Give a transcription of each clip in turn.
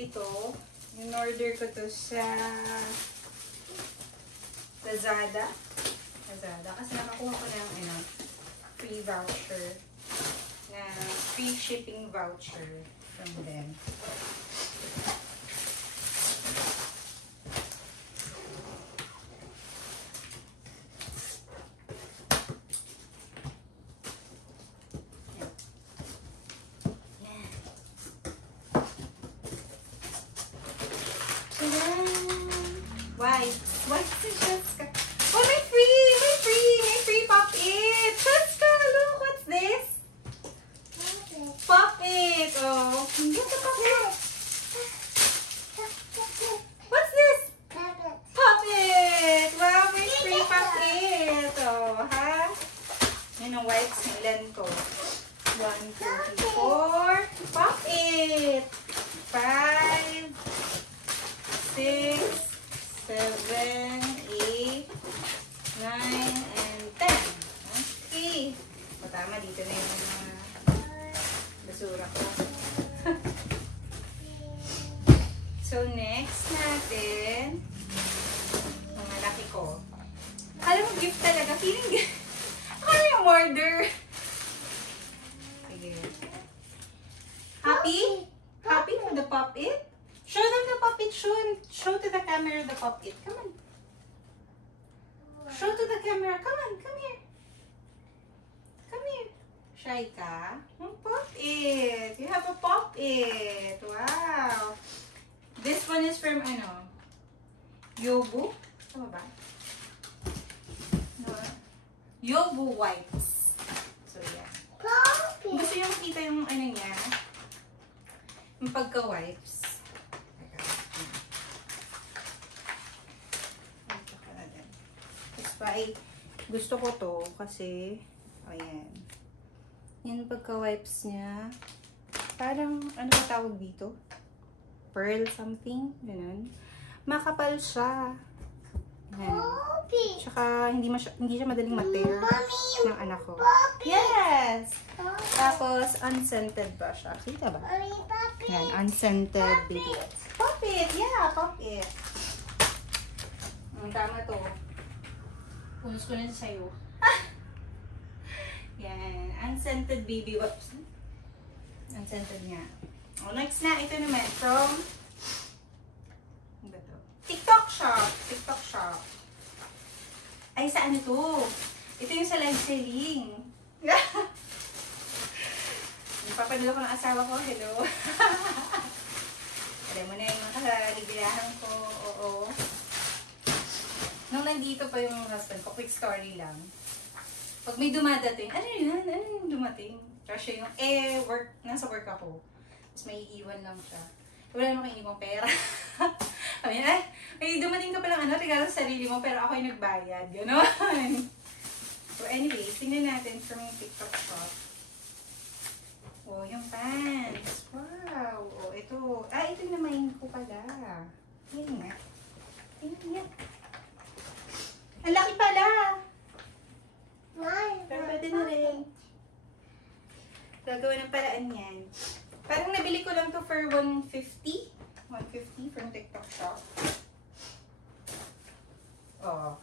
ito. In-order ko to sa Lazada. Kasi nakakuha ko ng free voucher. Na free shipping voucher from them. Why? Why is it Cheska? Oh, may free Pop It! Cheska, look, what's this? Pop It! Oh, get the Pop It! What's this? Pop It! Wow, may free Pop It! Oh, ha? Yan ang wipes ng Len ko. 1, 2, 3, 4. Pop It! 5, 6, 7, 8, 9, and 10. Okay. Tama, dito na yung mga basura ko. So, next natin, mga laki ko. Akala mo gift talaga. Feeling gift. Akala yung order. Sige. Happy? Happy for the Pop It? Show them the Pop It. Show to the camera the Pop It. Come on. Show to the camera. Come on. Come here. Come here. Shy ka? Pop It. You have a Pop It. Wow. This one is from Yobu. Tama ba? No. Yobu wipes. So, yeah. Gusto nyo makita yung niya? Yung pagka-wipes. Gusto ko to kasi ayan. Yan pagka-wipes niya. Parang, ano ba tawag dito? Pearl something. Ganun. Makapal siya. Ayan. Tsaka, hindi siya madaling ma-tear ng anak ko. Yes! Tapos, unscented ba siya? Kita ba? Ayan, unscented baby wipes. Pop It! Yeah, Pop It! Tama to. Punos ko na sa'yo. Yan. Unscented baby wipes. Unscented nga. Oh, next na. Ito naman from ano ba to? TikTok shop. Ay, sa ano to? Ito yung sa live selling. Papadala ko ng asawa ko. Hello. Alam mo na yung makaligayahan ko. Oo. Nung nandito pa yung husband ko, quick story lang. Pag may dumadating, ano yun? Ano yung dumating? Kasi yung, nasa work ako. Tapos may iiwan lang siya. Wala naman kayo ibang pera. Sabi niya, may dumating ka palang regalo sa sarili mo, pero ako yung nagbayad. Ganon. So anyway, tingnan natin from TikTok shop. Oh, yung pants. Wow. Oh, ito. Ito yung namain ko pala. Yan nga. Tingnan. Ang laki pala! Pero pwede na rin. Gagawa ng paraan yan. Parang nabili ko lang to for 150. 150 from TikTok shop. Oh.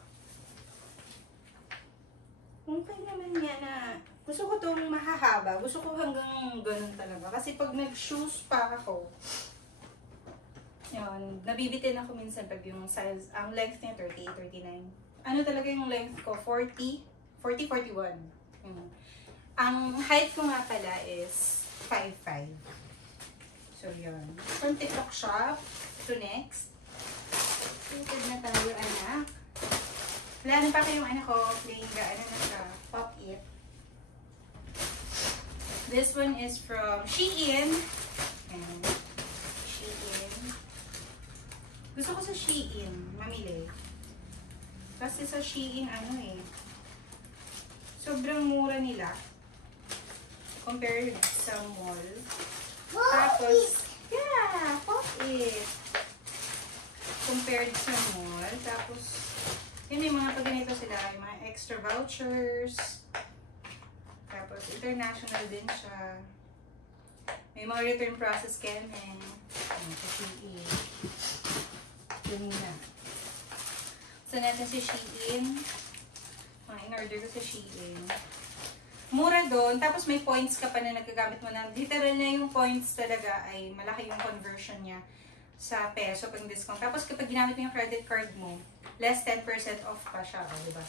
Okay naman yan na. Gusto ko itong mahahaba. Gusto ko hanggang ganun talaga. Kasi pag nag-shoes pa ako, yun, nabibitin ako minsan pag yung size, ang length niya 38, 39. Ano talaga yung length ko? 40, 41. Ang height ko nga pala is 5'5". So, yun. From TikTok shop. So, next. Suited na tayo, anak. Wala na pa kayong anak ko. Plain ano na siya. Pop It. This one is from Shein. And Shein. Gusto ko sa Shein. Mamili. Kasi sa Shein, sobrang mura nila. Compared sa mall. Tapos, yeah, Pop It. Compared sa mall. Tapos, yun may mga pagganito sila. Yung mga extra vouchers. Tapos, international din siya. May mga return process kaya sa Shein. Yun muna. So, natin si Shein. In-order ko sa Shein. Mura doon. Tapos may points ka pa na nagagamit mo na. Literal na yung points talaga ay malaki yung conversion niya sa peso pang discount. Tapos kapag ginamit mo yung credit card mo, less 10% off pa siya. Diba?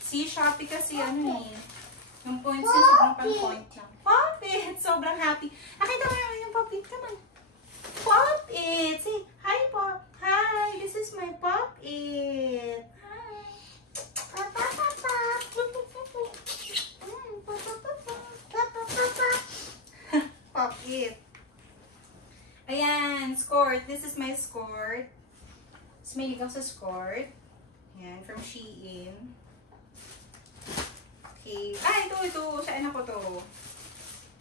Si Shopee kasi yung points niya sobrang pang-point na. Pop It! Sobrang happy. Nakita mo naman yung Pop It. Come on. Pop It! Say, hi Pop! Hi! This is my Pop It! Hi! Papa, papa! Pop It! Ayan, skirt. This is my skirt. Smilig ako sa skirt. Ayan, from Shein. Okay. Ito. Sa anak ko to.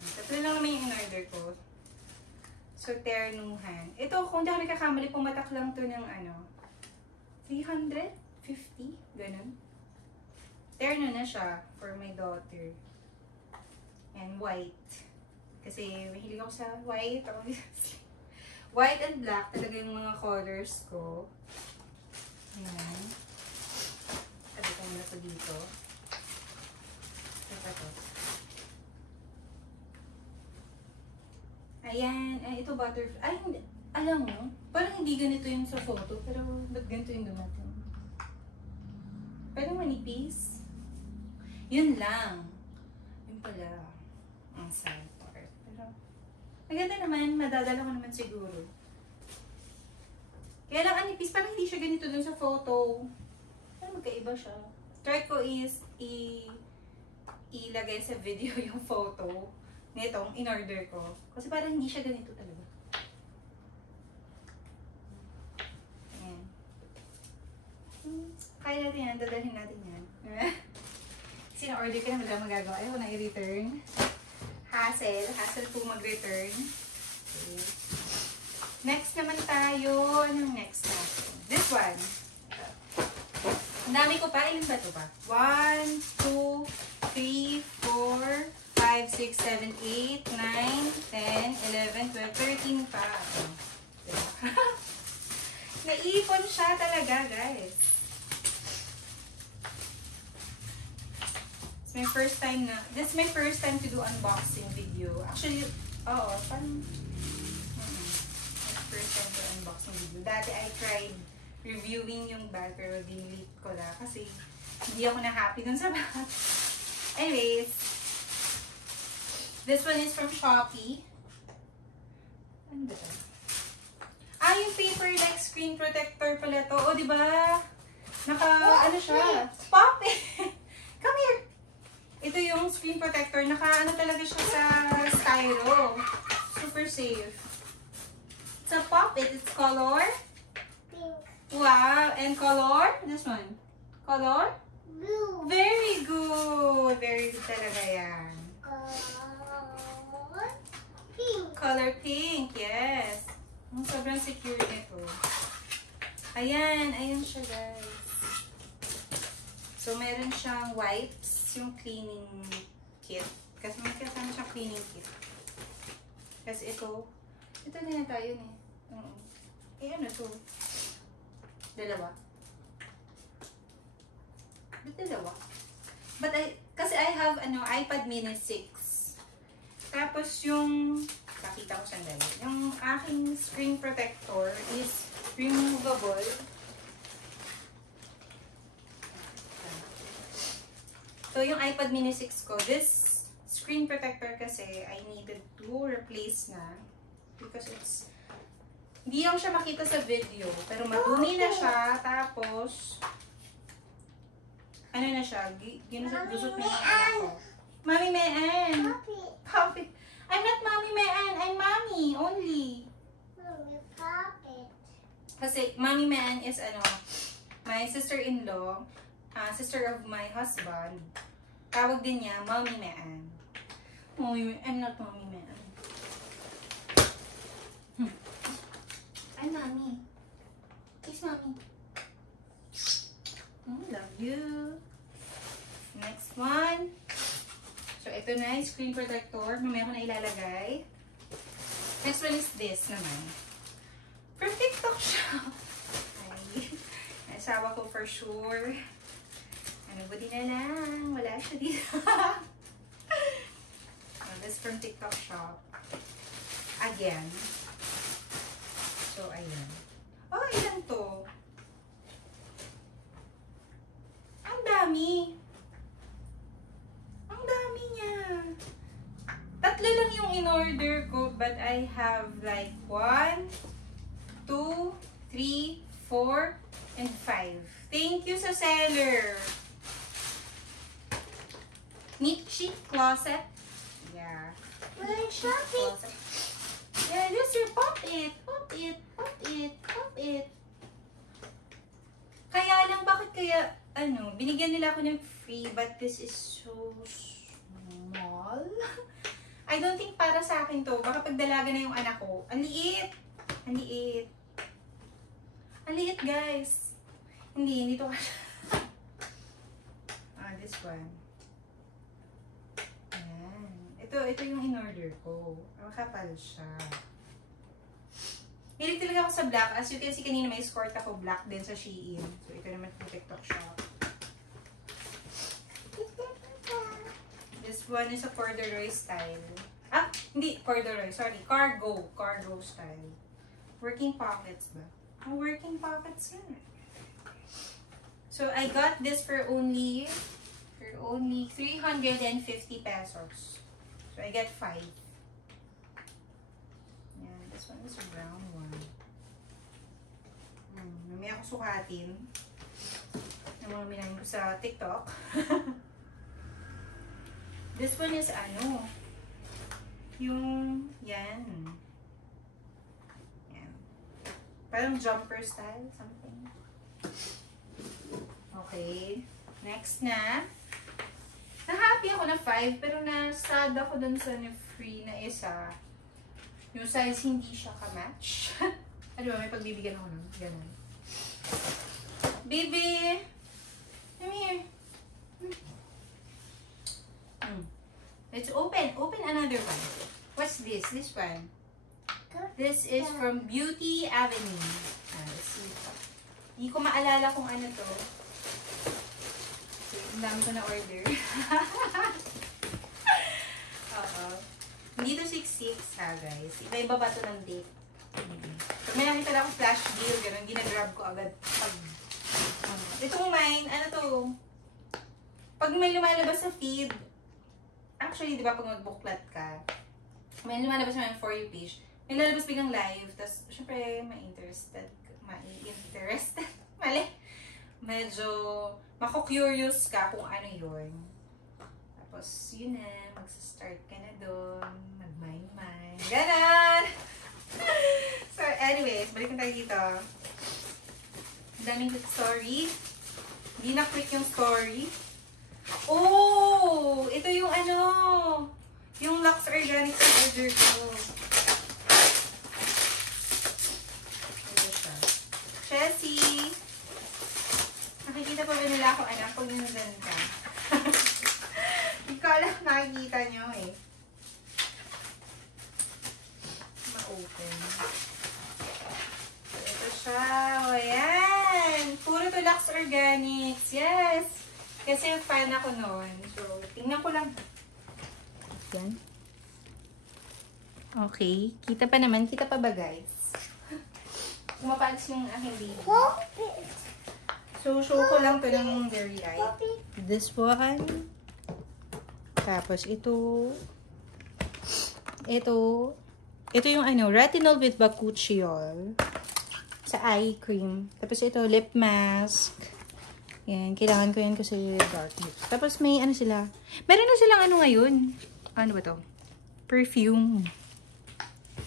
Tatlo lang naman yung in-order ko. So, ternuhan. Ito, kung hindi ako nagkakamali, pumatak lang to ng 350? Ganun. Terno na siya for my daughter. And white. Kasi mahilig ako sa white. White and black talaga yung mga colors ko. Ayan. Sabi ko muna ito dito. Ito. Ayan. Ay, ito butterfly. Ay, hindi. Alam mo, parang hindi ganito yung sa photo. Pero, ba't ganito yung dumating? Parang manipis. Yun lang. Yun pala. Ang side part. Pero, maganda naman. Madadala ko naman siguro. Kaya lang ang nipis. Parang hindi siya ganito dun sa photo. Parang magkaiba siya. Try ko is ilagay sa video yung photo nitong in-order ko. Kasi parang hindi siya ganito talaga. Ayan. Kaya natin yan. Dadalhin natin yan. Kasi na-order ko na wala magagawa. Ayaw ko na i-return. Hassle po mag-return. Okay. Next naman tayo. Anong next natin? This one. Ang dami ko pa. Ilan ba ito pa? 1, 2, 3, 4, 5, 6, 7, 8, 9, 10, 11, 12, 13 pa. Naipon siya talaga, guys. It's my first time na, this is my first time to do unboxing video. Actually, parang, my first time to unboxing video. Dati I tried reviewing yung bag, pero dinelete ko na kasi hindi ako na happy dun sa bag. Anyways, this one is from Shopee. Ano ba ito? Yung paper like screen protector pala to. O, diba? Ano siya? Pop It! Come here! Ito yung screen protector. Ano talaga siya sa styro. Super safe. It's a Pop It. It's color? Pink. Wow. And color? This one. Color? Blue. Very good. Very good talaga yan. Color pink. Color pink. Yes. Sobrang secure nito. Ayan. Ayan siya, guys. So, meron siyang wipes. Yung cleaning kit. Kasi may kasama siyang cleaning kit. Kasi ito din na tayo ano to? Dalawa. Ba't dalawa? Kasi I have, iPad mini 6. Tapos yung, pakita ko sandali. Yung aking screen protector is removable. So, yung iPad mini 6 ko, this screen protector kasi, I needed to replace na. Because hindi lang siya makita sa video. Pero madumi na siya. Tapos, na siya? Ginusot na yung anak ko. Mommy Mean! Pop It! I'm not Mommy Mean! I'm Mommy! Only! Mommy, Pop It! Kasi, Mommy Mean is, my sister-in-law, sister of my husband. Tawag din niya, Mommy Mean. I'm not Mommy Mean. I'm Mommy. Kiss Mommy. Love you. Next one. So, ito na yung screen protector. Mamaya ko na ilalagay. Next one is this naman. From TikTok shop. Ay, nasawa ko for sure. Ano ba din na lang? Wala siya dito. This from TikTok shop. Again. So, ayan. Oh, ilan to? Ang dami. Ang dami niya. Tatlo lang yung in-order ko, but I have like 1, 2, 3, 4, and 5. Thank you sa seller. Neat Chic Closet. Yeah. We're shopping. Yeah, just your pop it. Pop it. Pop it. Pop it. Kaya lang, bakit kaya, binigyan nila ako ng free, but this is so small. I don't think para sa akin to. Baka pagdalaga na yung anak ko. Ang liit. Ang liit. Ang liit, guys. Hindi to kasha. This one. Ayan. Ito yung in-order ko. Makapal siya. Hilig talaga ako sa black. As you can see, kanina may skirt ako black din sa Shein. So, ito naman yung TikTok shop. This one is a corduroy style. Ah, hindi corduroy. Sorry. Cargo. Cargo style. Working pockets ba? Oh, working pockets yun. So, I got this for only 350 pesos. So, I get 5. Yan. This one is a brown one. May ako sukatin. Yung mga minahin ko sa TikTok. This one is yung, yan. Yan. Parang jumper style, something. Okay. Next na. Na-happy ako na 5, pero na-sad ako dun sa free na isa. Yung size hindi siya ka-match. Ano ba, may pagbibigyan ako nun. Ganun. Baby! Come here. Let's open another one. What's this? This one. This is from Beauty Avenue. Let's see. Hindi ko maalala kung ano to. So, ang dami ko na order. Hindi to 6.6 ha, guys. Iba-iba ba to ng date? So, may nakita na akong flash deal. Ganun, ginagrab ko agad. Itong mine, ano to? Pag may lumalabas sa feed, actually, di ba, pag mag-booklet ka, may lumalabas naman yung For You page, may lalabas biglang live, tapos, syempre, ma-interested, mali, medyo, mako-curious ka kung ano yun. Tapos, yun na, magsa-start ka na doon, mag-mine-mine, ganon! So, anyways, balikan tayo dito. Ang daming quick story. Hindi na quick yung story. Oh! Ito yung yung Lux Organics na order ko. Ito siya. Chelsea! Nakikita pa ba nila ako, anak, pag nandiyan ka? Hindi ko alam nakikita nyo eh. Ma-open. So, ito siya. O, ayan! Puro to Lux Organics. Yes! Kasi fan ako noon. So, tingnan ko lang. Yan. Okay. Kita pa naman. Kita pa ba, guys? Umapalis yung aking baby. So, show ko lang to ng very light. This one. Tapos, ito. Ito. Ito yung retinol with bakuchiol. Sa eye cream. Tapos, ito, lip mask. Yan, kailangan ko yan kasi dark lips. Tapos may sila. Meron na silang ngayon. Ano ba to? Perfume.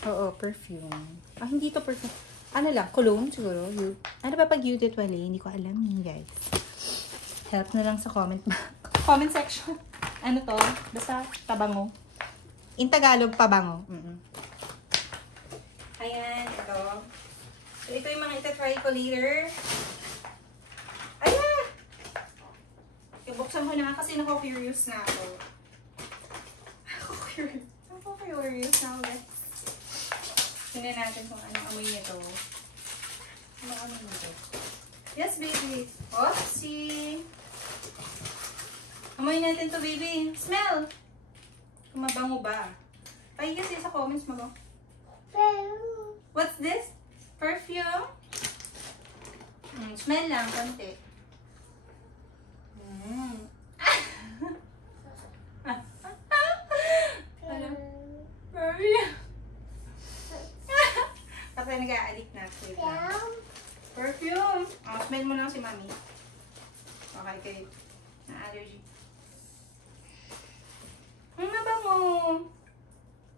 Oo, perfume. Ah, hindi to perfume. Ano lang, cologne siguro. Ano ba pag Eau de Toilette? Hindi ko alam guys. Help na lang sa comment section. Ano to? Basta pabango. In Tagalog, pabango. Ayan, ito. So, ito yung mga itatry ko later. Ayan! Buksan ko na kasi nako-curious na ako. Nako-curious na ako, guys. Tingnan natin kung anong amoy nito. Anong amoy nito? Yes, baby. Oopsie. Amoy natin to, baby. Smell. Kung mabango ba. Ay, kasi sa comments mo. What's this? Perfume? Smell lang, konti. Perfume. Tapos nag-a-addict na. Perfume. Oh, smell mo lang si mami. Okay, kayo. Na-allergy. Mabango.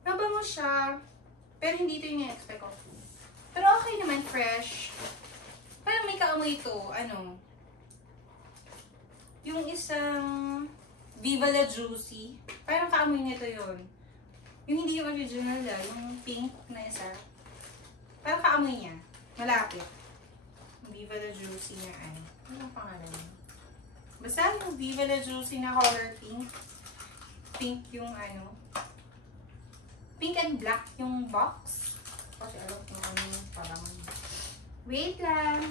Mabango siya. Pero hindi ito yung expect ko. Pero okay naman, fresh. Parang may kaamoy ito. Ano? Yung isang Viva La Juicy. Parang kaamoy nito yun. Yung hindi yung original yung pink na isa. Parang kaamoy niya. Malapit. Yung Viva La Juicy na ano. Ano ang pangalan niya? Basta yung Viva La Juicy na color pink. Pink yung ano. Pink and black yung box. Kasi alam ko ano parang. Wait lang.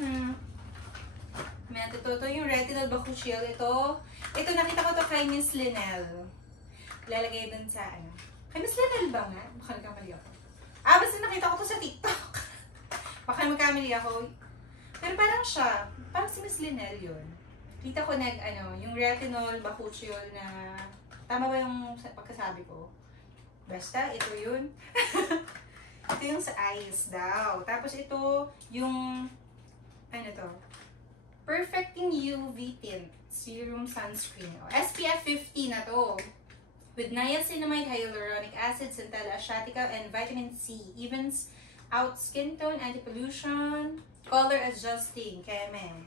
May ito yung Retinol Bakuchiel. Ito nakita ko to kay Miss Linel. Lalagay dun sa ano. Kay Miss Linel ba nga? Baka nagkamali ako. Basta nakita ko to sa TikTok. Baka magkamali ako. Pero parang siya. Parang si Miss Linel yun. Kita ko yung Retinol Bakuchiel na tama ba yung pagkasabi ko? Basta, ito yun. Ito yung sa eyes daw. Tapos ito yung ano to? Perfecting UV Tint Serum Sunscreen. SPF 50 na to. With niacinamide, hyaluronic acid, centella asiatica, and vitamin C. Evens out skin tone, anti-pollution, color adjusting. Keme.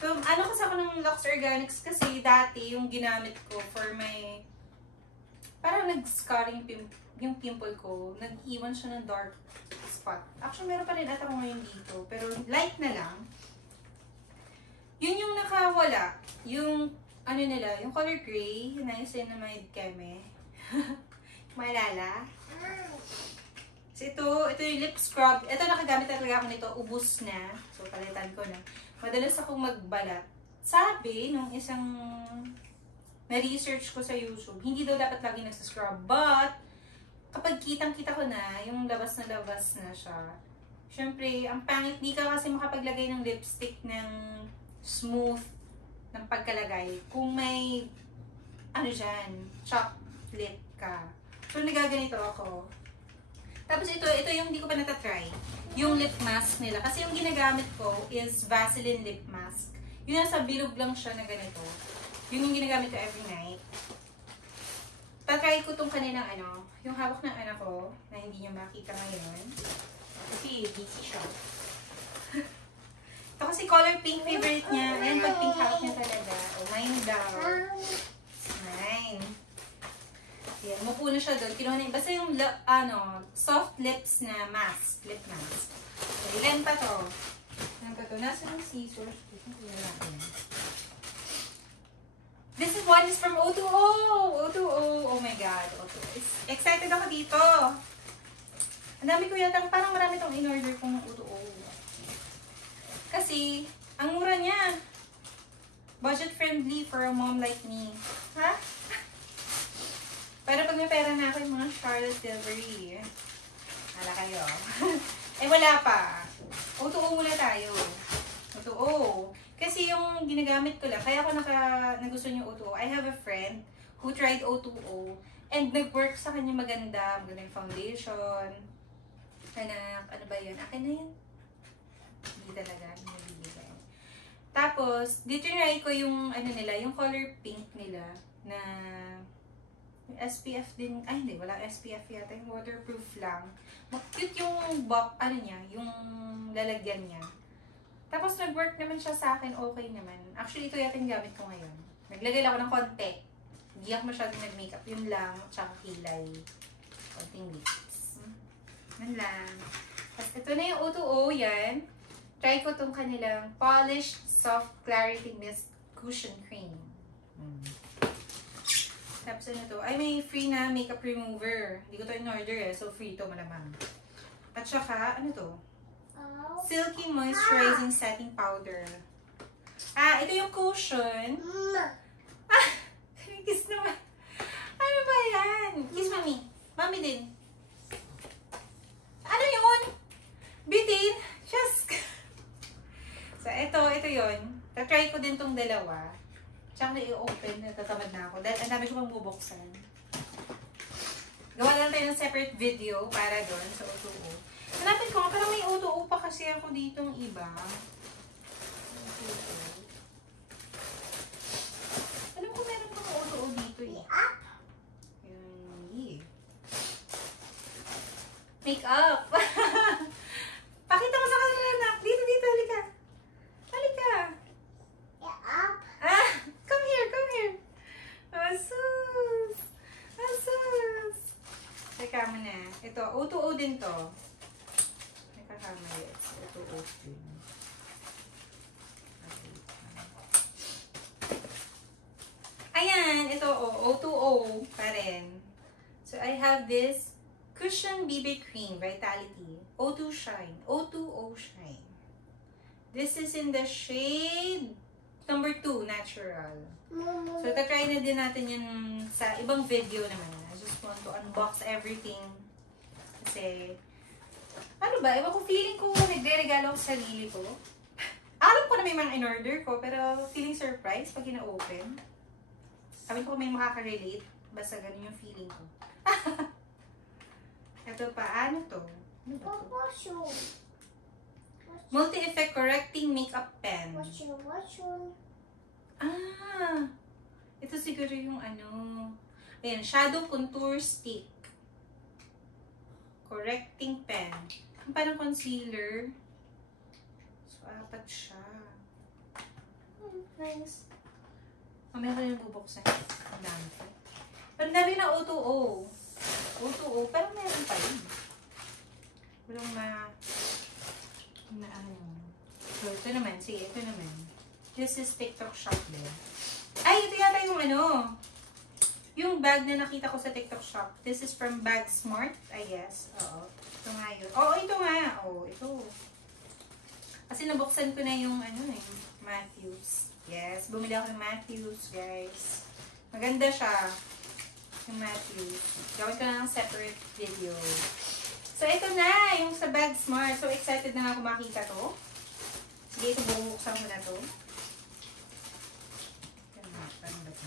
So, ano kasi ako ng Lux Organics kasi dati yung ginamit ko for my parang nag-scarring yung pimple ko, nag-iwan siya ng dark spot. Actually, meron pa rin ata ko ngayon dito, pero light na lang. Yun yung nakawala. Yung, ano nila, yung color gray, yung niacinamide keme. Maalala? So, ito yung lip scrub. Ito nakagamit talaga ako nito, ubus na. So, palitan ko na. Madalas akong magbalat. Sabi, nung isang na-research ko sa YouTube, hindi daw dapat lagi nagsascrub. But, kapag kitang-kita ko na, yung labas na siya. Siyempre, ang pangit, di ka kasi makapaglagay ng lipstick ng smooth ng pagkalagay. Kung may, ano dyan, chopped lip ka. So, nagaganito ako. Tapos ito yung hindi ko pa natatry. Yung lip mask nila. Kasi yung ginagamit ko is Vaseline lip mask. Yun nasa bilog lang siya na ganito. Yun yung ginagamit ko every night. Tatry ko itong kanilang yung hawak ng anak ko, na hindi niyo makita ngayon. Kasi busy siya. Ito kasi color pink favorite niya. Ayan, pag pink hawak niya talaga. Oh, mine daw. Mine. Ayan, umupo na siya doon. Kinuha na basta yung, soft lips na mask. Lip mask. Okay, ilan pa to? Nasa yung scissors. Tingnan natin. This one is from O2O! O2O! Oh my God, O2O. Excited ako dito. Ang dami ko yata, parang marami itong in-order kong O2O. Kasi, ang mura niya. Budget friendly for a mom like me. Ha? Pero pag may pera na ako yung mga Charlotte Tilbury. Hala kayo. Wala pa. O2O muna tayo. O2O. Kasi yung ginagamit ko lang, kaya ako nagustuhan yung O2O. I have a friend who tried O2O and nag-work sa kanya maganda yung foundation. Ano ba yun? Akin na yan. Hindi talaga. Nabibigay. Tapos, ditry ko yung yung color pink nila na yung SPF din. Ay, hindi. Walang SPF yata. Yung waterproof lang. Cute yung yung lalagyan niya. Tapos, nag-work naman siya sa akin, okay naman. Actually, ito yata yung gamit ko ngayon. Naglagay lang ako ng konti. Hindi ako masyadong nag-makeup. Yun lang, tsaka kilay. Konting lips. Yun lang. Tapos, ito na yung O2O, yan. Try ko itong kanilang Polished Soft Clarity Mist Cushion Cream. Tapos ano to? Ay, may free na makeup remover. Hindi ko to in-order eh. So, free to malamang. At saka, ano to? Silky Moisturizing Setting Powder. Ah, ito yung cushion. Ah, kiss naman. Ano ba yan? Kiss mami. Mami din. Ano yun? Bitin? Just. So, ito yun. Tatry ko din tong dalawa. Tsaka na i-open. Natatamad na ako. Dahil ang dami ko pang bubuksan. Gawa lang tayo ng separate video para doon sa O2O. Hanapin ko, parang may O2O pa kasi ako ditong iba. O2O. Alam ko meron pang O2O dito eh. Make up! Pakita mo sa kanila na. Dito, halika. Halika. Ah, come here. Asus! Teka mo na. Ito, O2O din to. Nakakamali. O2O din. Ayan, ito O2O pa rin. So, I have this Cushion BB Cream Vitality O2 Shine. O2O Shine. This is in the shade number 2, Natural. So, tatry na din natin yun sa ibang video naman. I just want to unbox everything. Kasi, ano ba? Ewan ko, feeling ko nagre-regalo ko sa sarili ko. Alam ko na may mga in-order ko, pero feeling surprise pag ina-open. Sabi ko kung may makaka-relate. Basta ganun yung feeling ko. Ito pa, ano to? Ano ba to? Multi-effect correcting makeup pen. Ah! Ito siguro yung ano. Ayan, shadow contour stick. Correcting pen. Parang concealer. So, 4 siya. Nice. Mamaya ko yung bubuksan. Ang dami pa. Pero ang dami na O2O. O2O, pero meron pa rin. Walang ano. So, ito naman. Sige, ito naman. This is TikTok shop din. Ay, ito yata yung ano. Yung bag na nakita ko sa TikTok shop. This is from Bag Smart, I guess. Oo. Ito nga yun. Oo, ito nga. Oo, ito. Kasi nabuksan ko na yung ano eh. Matthews. Yes, bumili ako ng Matthews, guys. Maganda siya. Yung Matthews. Gawin ko na ng separate video. So, ito na. Yung sa Bag Smart. So, excited na nga ako makita to. Sige, ito bubuksan ko na to. Paano ba ito?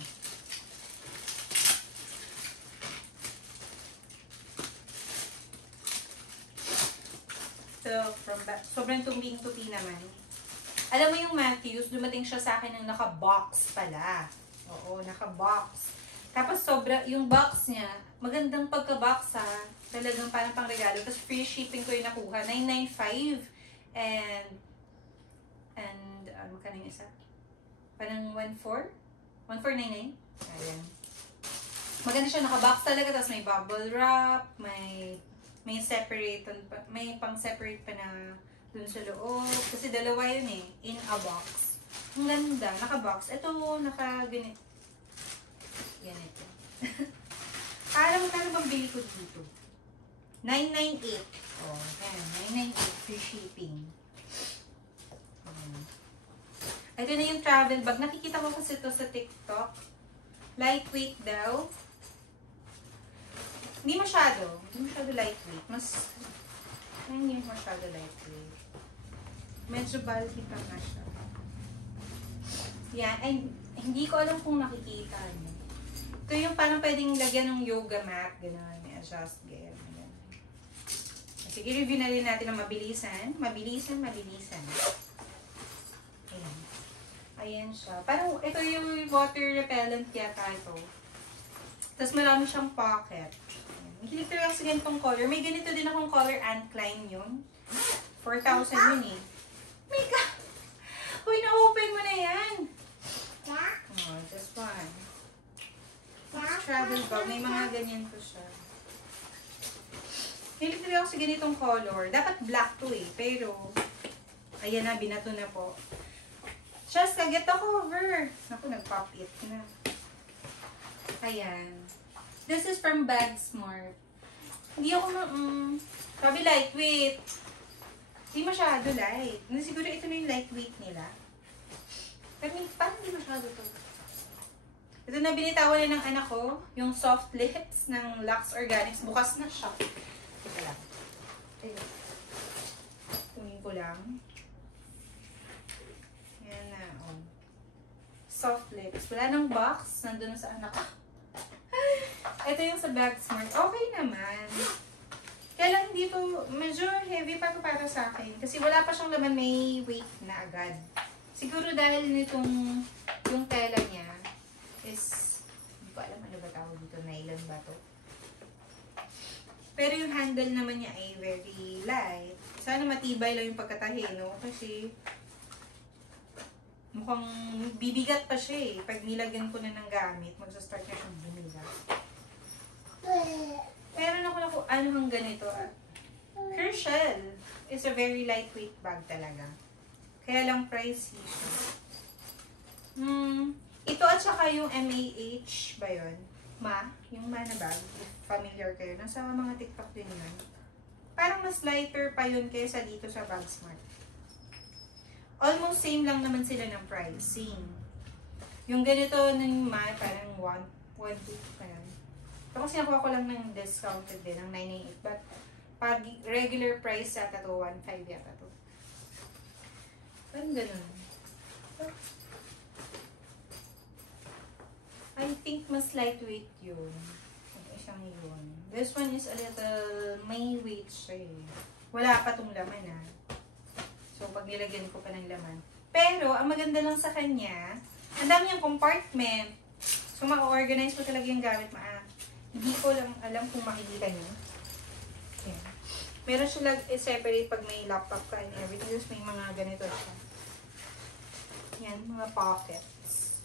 So, sobrang tumbing-tupi naman. Alam mo yung Matthews, dumating siya sa akin ng naka-box pala. Oo, naka-box. Tapos yung box niya, magandang pagka-box ha. Talagang parang pang regalo. Tapos free shipping ko yung nakuha. $9.95. And magkano yung isa? Parang 1.4? 1.499? Ayan. Maganda siya, naka-box talaga. Tapos may bubble wrap, may pang-separate pa na dun sa loob. Kasi dalawa yun eh. In a box. Ang ganda. Naka-box. Ito, naka-ganit. Yan ito. Parang bang bili ko dito? $9.98. Oh, yan. $9.98 free shipping. Ito na yung travel bag. Nakikita ko kasi ito sa TikTok. Lightweight daw. Hindi masyado lightweight. Hindi masyado lightweight. Medyo bulky pa nga siya. Yan. Ay, hindi ko alam kung nakikita niyo. Ito yung parang pwedeng lagyan ng yoga mat. Gano'n. Adjust. Ganyan. Sige, review na rin natin ng mabilisan. Mabilisan. Ayan. Ayan siya. Parang ito yung water repellent yata ito. Tapos marami siyang pocket. Mahilig talaga sa ganitong color. May ganito din akong color Ant Klein yun. 4,000 yun eh. Mika! Uy, na-open mo na yan! Oh, just one. It's travel bag. May mga ganyan po siya. Mahilig talaga ako sa ganitong color. Dapat black to eh. Pero, ayan na, binato na po. Just, get the cover. Naku, nag-pop it na. Ayan. This is from Bag Smart. Hindi ako sabi lightweight. Hindi masyado light. Siguro ito na yung lightweight nila. Pero parang hindi masyado to. Ito na binitawan na ng anak ko. Yung soft lips ng Lux Organics. Bukas na siya. Ito lang. Ayun. Kunin ko lang. Yan na. Oh. Soft lips. Wala nang box. Nandun na sa anak ko. Ito yung sa Bag Smart. Okay naman. Kaya lang dito, medyo heavy pa ito para sa akin. Kasi wala pa siyang laman, may weight na agad. Siguro dahil nitong, yung tela niya is, hindi ko alam ano ba tawag dito, nylon ba to? Pero yung handle naman niya ay very light. Sana matibay lang yung pagkatahi, no? Kasi, mukhang bibigat pa siya eh. Pag nilagyan ko na ng gamit, magsa-start na siyang bumigat. Meron ako ano hang ganito. Herschel is a very lightweight bag talaga. Kaya lang pricey siya. Ito at saka yung MAH ba yun? Yung Ma na bag. Familiar kayo. Nasa mga TikTok din yun. Parang mas lighter pa yun kaysa dito sa Bag Smart. Almost same lang naman sila ng pricing. Yung ganito ng Ma, parang 1.2 pa yun. Ito kasi nakuha ko lang ng discounted din, ng 998. But, pag regular price yata to, 1.5 yata to. Parang ganun. I think mas lightweight yun. Isang yun. This one is a little, may weight siya eh. Wala pa tong laman ah. So, pag nilagyan ko pa ng laman. Pero, ang maganda lang sa kanya, ang dami yung compartment. So, maka-organize mo talaga yung gamit mo. Hindi ko lang alam kung makikita nyo. Yan. Meron siya separate pag may laptop ka and everything. Tapos may mga ganito siya. Yan, mga pockets.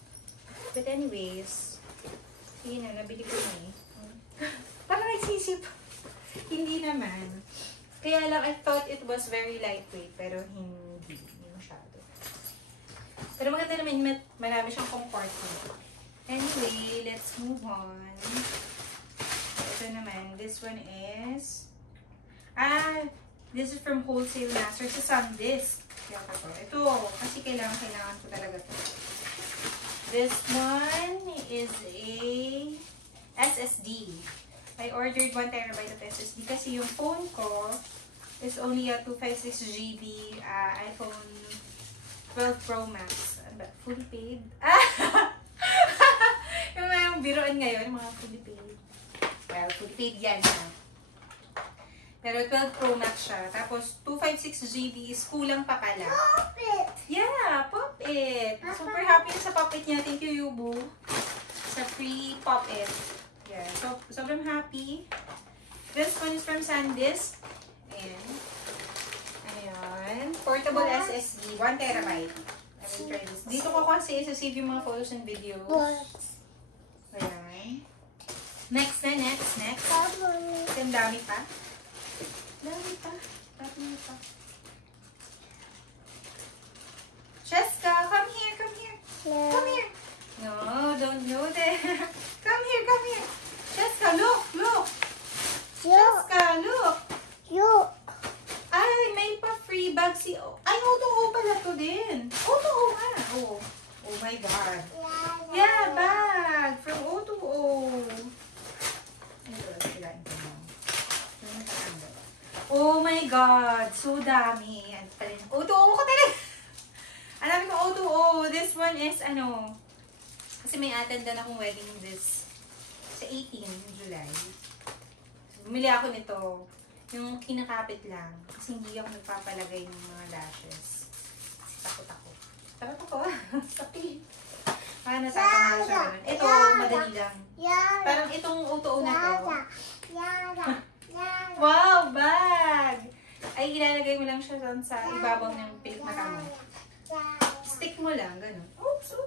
But anyways, yun na, nabili ko na eh. Parang nagsisip. Hindi naman. Kaya lang, I thought it was very lightweight. Pero hindi masyado. Pero maganda naman, marami siyang compartment. Anyway, let's move on. Ito naman, this one is, this is from Wholesale Master sa Sandisk. Ito, kasi kailangan ko talaga ito. This one is a SSD. I ordered 1 TB of SSD kasi yung phone ko is only a 256 GB iPhone 12 Pro Max. Ano ba? Fully paid? Yung biroan ngayon, mga fully paid. Well, fully paid yan ha. Pero 12 Pro Max siya. Tapos 256 GB is kulang pa pala. Pop it! Yeah, pop it! Super happy sa pop it niya. Thank you, Yubu. Sa free pop it. Yeah, so sobrang happy. This one is from Sandisk. And, ayan. Portable SSD. 1 TB. I will try this. Dito ko kasi isa-save yung mga photos and videos. Ayan. Next. Ang dami pa. Cheska, come here. Yeah. Come here. No, don't go there. Come here. Cheska, look. Cheska, look. Ay, may pa-free bag si... Ay, O2O pala to din. O2O nga. Oh my God. Yeah, bag from O2O. Oh my God, so dami. O2O ko talaga. Alam ko O2O. This one is kasi may attendan akong wedding this sa 18 July. So, bumili ako nito. Yung kinakapit lang. Kasi hindi ako nagpapalagay ng mga lashes. Takot ako. Sakit. Natatanga siya. Ito, madali lang. Parang itong O2O na to. Wow, bag! Ay, ilalagay mo lang siya doon sa ibabaw ng pilik mata mo. Stick mo lang, ganun. Oops.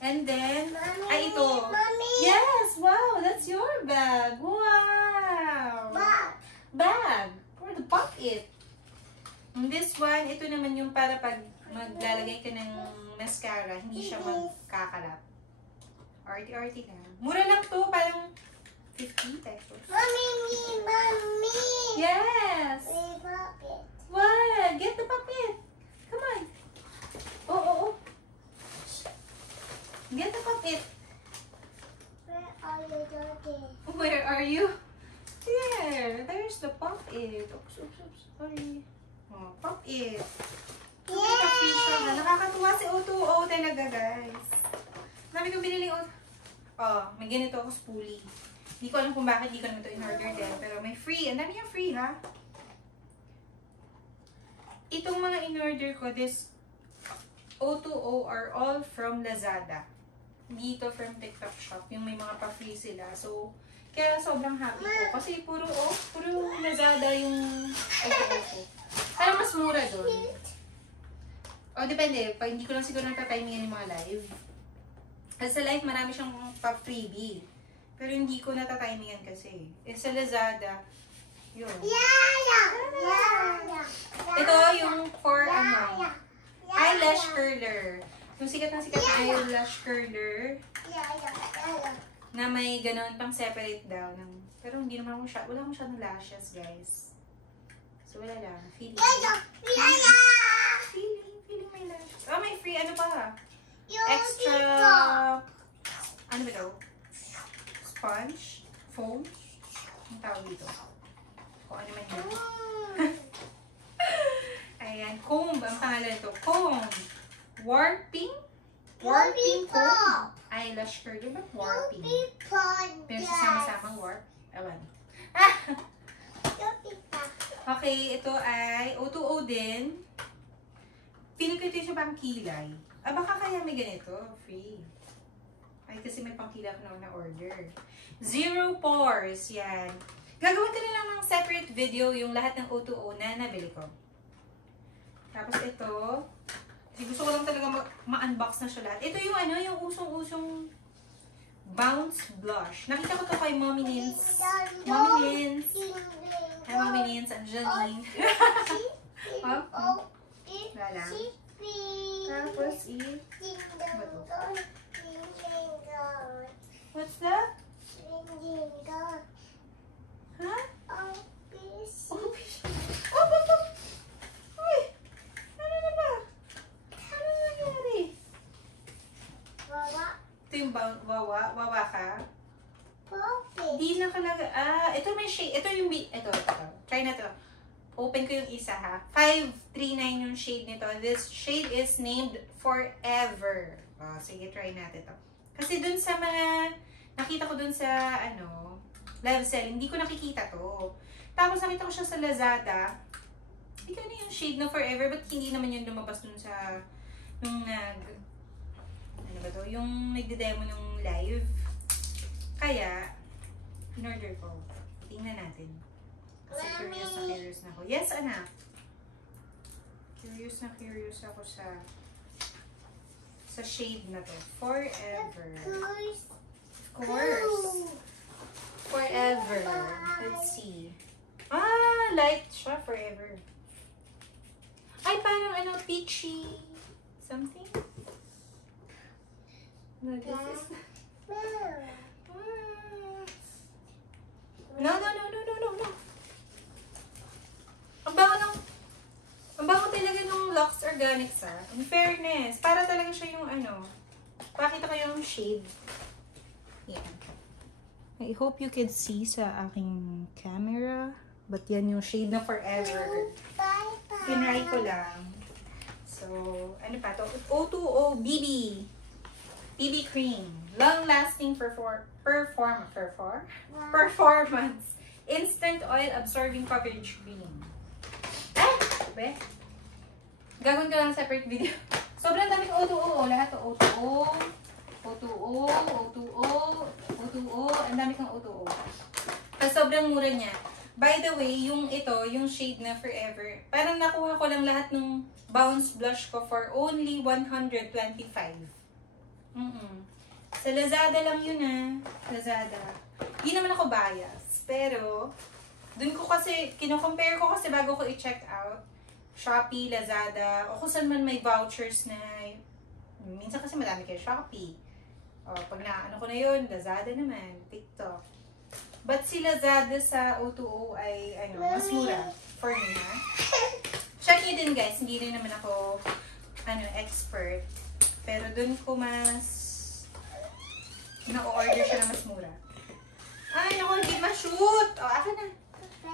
And then, ay ito. Yes, wow, that's your bag. Wow! Bag! For the pocket. And this one, ito naman yung para pag maglalagay ka ng mascara, hindi siya magkakalat. Or Arty-arty lang. Mura lang to, parang 50 pesos. Mommy! Yes! Puppet. What? Get the puppet. Come on. Oh. Get the puppet. Where are you, Daddy? Where are you? There. There's the puppet. Oops. Sorry. Oh, puppet. Yay! Nakakatuwa si O2O talaga, guys. Dami kong binili Oh, may ganito ako spoolie. Hindi ko alam kung bakit hindi ko naman ito in-order din. Pero may free. Ang dami yung free, ha? Itong mga in-order ko, this O2O are all from Lazada. Dito from TikTok Shop. Yung may mga pa-free sila. So, kaya sobrang happy ko. Kasi puro Lazada yung O2O ko. Parang mas mura doon. Depende. Pag hindi ko lang siguro natatimingan yung mga live. Kasi sa live, marami siyang pa-freebie. Pero hindi ko natatimingan kasi. Sa Lazada, yun. Ito yung for eyelash curler. Yung sikat na eyelash curler na may ganon pang separate daw. Pero hindi naman wala akong siya ng lashes, guys. So, wala lang. Feeling may lashes. Oh, may free ano pa? Extra, ano ba daw? Sponge? Foam? Ang tawag dito. Kung ano man yun. Ayan. Comb. Ang pangalan ito. Comb. Warping comb. Eyelash curler. Ba't warping? Pero sasama-samang warp. Ewan. Okay. Ito ay O2O din. Feeling ko ito yung pang kilay. Baka kaya may ganito. Free. Ay, kasi may pangkila ko na order. Zero pores. Yan. Gagawin ko na lang ng separate video yung lahat ng O2O na nabili ko. Tapos ito. Gusto ko lang talaga ma-unbox na siya lahat. Ito yung yung usong-usong Bounce Blush. Nakita ko to kay Mommy Nins. Mommy Nins. Hi, Mommy Nins. And Janine. Wala. Tapos, what's that? Huh? Uy! Ano na ba? Ano nangyari? Ito yung wawa ka? Di nakalaga. Ito may shade. Ito yung ito. Try na to. Open ko yung isa, ha. 539 yung shade nito. This shade is named Forever. Sige, try natin to. Kasi dun sa mga nakita ko dun sa live selling, hindi ko nakikita to. Tapos nakita ko siya sa Lazada. Ito na yung shade na Forever, but hindi naman yung lumabas dun sa nung ano ba to? Yung nagde-demo ng live. Kaya in-order ko. Tingnan natin. Kasi curious na ako. Yes, anak. Curious ako sa shade na to. Forever. Of course. Forever. Let's see. Light siya. Forever. Ay, parang peachy something. No, this is... No. Ang bango talaga nung Lux Organics, ha. In fairness, para talaga siya yung pakita ko yung shade. Yeah. I hope you can see sa aking camera. But yan yung shade na Forever. Tinry ko lang. So, ano pa to? O2O BB cream. Long-lasting performance. Instant oil absorbing coverage cream. Be? Gagawin ko lang separate video. Sobrang dami ko O2O. Lahat to O2O. Ang dami kong O2O. Sobrang mura niya. By the way, yung shade na Forever, parang nakuha ko lang lahat ng Bounce Blush ko for only 125. Sa Lazada lang yun, Lazada. Di naman ako bias. Pero, dun ko kasi, kino-compare ko kasi bago ko i-check out. Shopee, Lazada, o kung saan man may vouchers na, minsan kasi madami kayo Shopee. pag naano ko na yun, Lazada naman, TikTok. But si Lazada sa O2O ay, mas mura for me, ha? Check nyo din, guys. Hindi rin naman ako, expert. Pero dun ko mas, na-order siya na mas mura. Ay, naku, hindi ma-shoot! Akin na.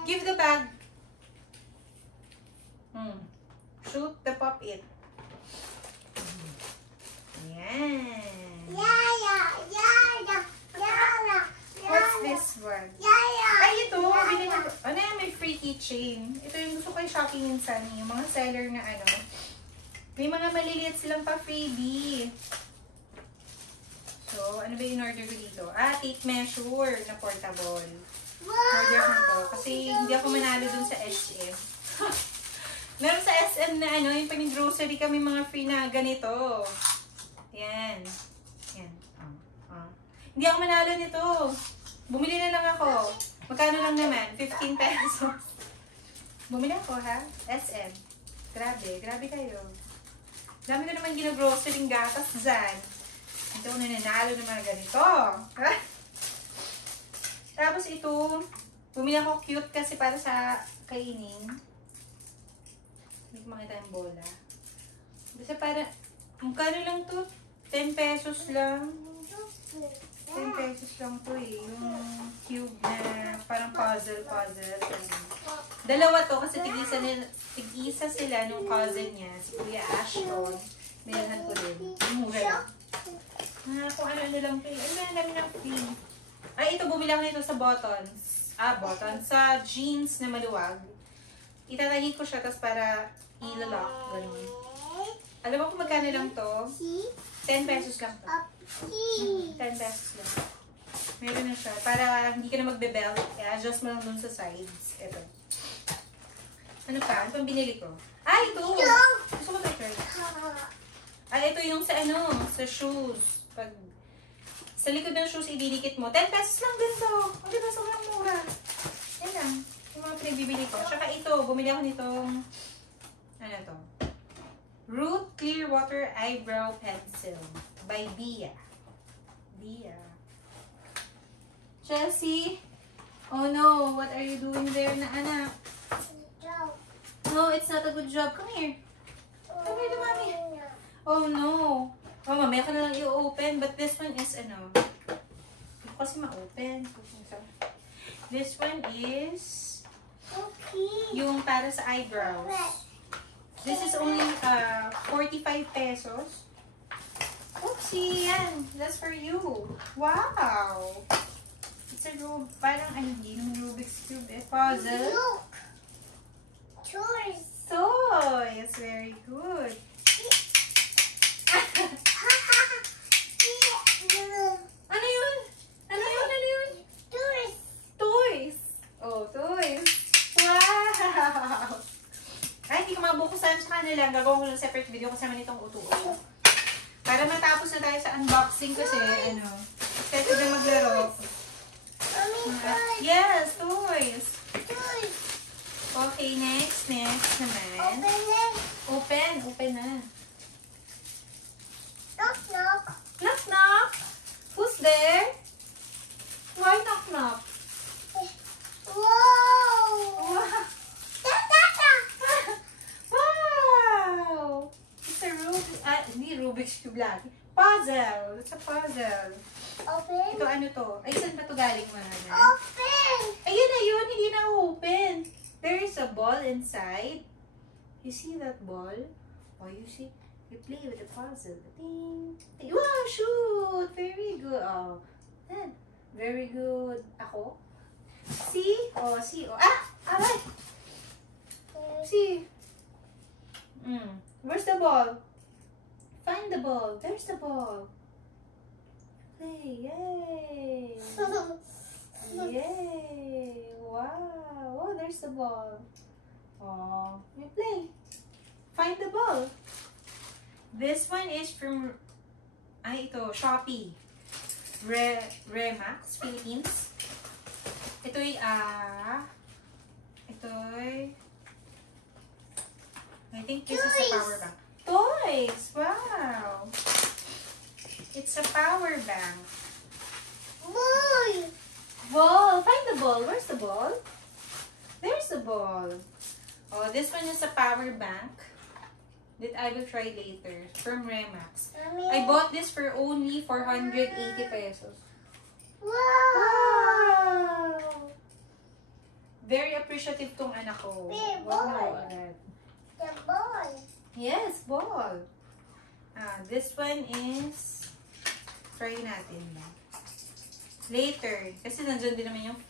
Give the bag. Shoot the pop it. Yan. What's this one? Ay, ito. May free keychain. Ito yung gusto ko yung shopping minsan. Yung mga seller na may mga maliliit silang pa-freebie. So, ano ba yung order ko dito? Tape measure na portable. Order ko to. Kasi hindi ako manalo dun sa SM. Meron sa SM na yung pag grocery kami mga free na ganito. Yan. Yan. Hindi ako manalo nito. Bumili na lang ako. Magkano lang naman? 15 pesos. Bumili ako, ha? SM. Grabe. Grabe kayo. Dami ko naman gina-grocery gatas dyan. Hindi ako nananalo ng mga ganito. Tapos ito, bumili ako cute kasi para sa kainin. Hindi ko makita yung bola. Basta para, magkano lang to? 10 pesos lang. 10 pesos lang to eh. Yung cube na parang puzzle. Dalawa to kasi tig-isa sila nung cousin niya. Si Kuya Ashton. Mayroon ko din. Mura lang. Kung ano lang to eh. Ano lang ng free. Ay, ito bumili ako nito sa buttons. Buttons. Sa jeans na maluwag. Itatagin ko siya tapos para ilalock. Ganun. Alam mo kung magkano lang to? 10 pesos lang to. 10 pesos lang. Meron na siya. Para hindi ka na magbe-belt. I-adjust mo lang dun sa sides. Ito. Ano pa? Ano pang binili ko? Ito! Gusto ko ito. Ito yung sa sa shoes. Pag sa likod ng shoes, ididikit mo. 10 pesos lang din to. O diba? Sobrang mura. Yan lang. Yung mga pinagbibili ko. Tsaka ito. Bumili ako nitong to? Root Clear Water Eyebrow Pencil by Bia. Chelsea? Oh no, what are you doing there na anak? No, it's not a good job. Come here. Come here to mommy. Oh no. Oh, mamaya ko na lang i-open. But this one is Hindi ko kasi ma-open. This one is yung para sa eyebrows. This is only 45 pesos. Oopsie, yan. That's for you. Wow. It's a parang hindi yung Rubik's Cube. Puzzle. Look. Toys. Toys. Very good. Ano yun? Toys. Toys. Oh, toys. Wow. Ay, hindi ko mabukusan sa kanila. Gagawin ko lang separate video kasama nitong utuo. Para matapos na tayo sa unboxing kasi, pwede na maglaro. Yes, toys. Okay, next naman. Open na. Knock. Who's there? Why knock? Whoa. Wow! It's a Rubik's Cube lang. Puzzle. It's a puzzle. Open. Ito ano to? Ay, saan ba ito galing mo na? Open. Ayun na yun. Hindi na open. There is a ball inside. You see that ball? Oh, you see? You play with the puzzle. Ding. Wow, shoot! Very good. Oh, then. Very good. Ako? See? Oh, see. Oh, alright. See? Where's the ball? Find the ball. There's the ball. Play. Yay. Yay. Wow. Oh, there's the ball. Oh, you play. Find the ball. This one is from, ito, Shopee. Remax, Philippines. Ito'y, I think this is a power bank. Toys! Wow! It's a power bank. Boy. Ball! Find the ball. Where's the ball? There's the ball. Oh, this one is a power bank that I will try later from Remax. Mommy. I bought this for only 480 pesos. Wow. Very appreciative tong anak ko. Big Wag na ball. agad. The ball. Yes, ball. This one is try natin lang. Later. Kasi nandun din naman yung